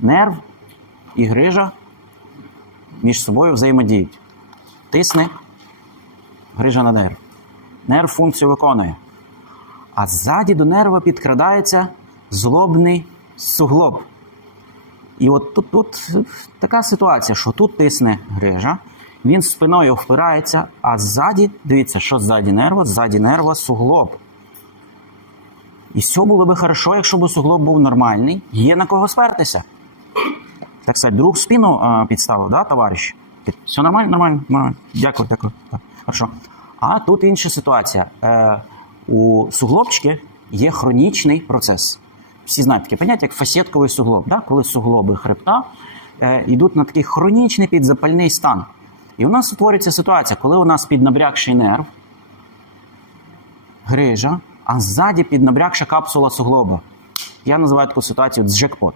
нерв і грижа між собою взаємодіють. Тисне, грижа на нерв. Нерв функцію виконує. А ззаді до нерва підкрадається злобний суглоб. І от тут, тут така ситуація, що тут тисне грижа, він спиною впирається, а ззаді, дивіться, що ззаді нерва, ззаді нерва суглоб. І все було би хорошо, якщо б суглоб був нормальний, є на кого спертися. Так сказати, друг спину а, підставив, да, товариш? Все нормально, нормально, нормально. Дякую, дякую. Так, хорошо. А тут інша ситуація. Е, у суглобчики є хронічний процес. Всі знають таке поняття, як фасетковий суглоб, да? коли суглоби хребта е, йдуть на такий хронічний підзапальний стан. І у нас утворюється ситуація, коли у нас піднабрякший нерв, грижа, а ззаді піднабрякша капсула суглоба. Я називаю таку ситуацію джекпот.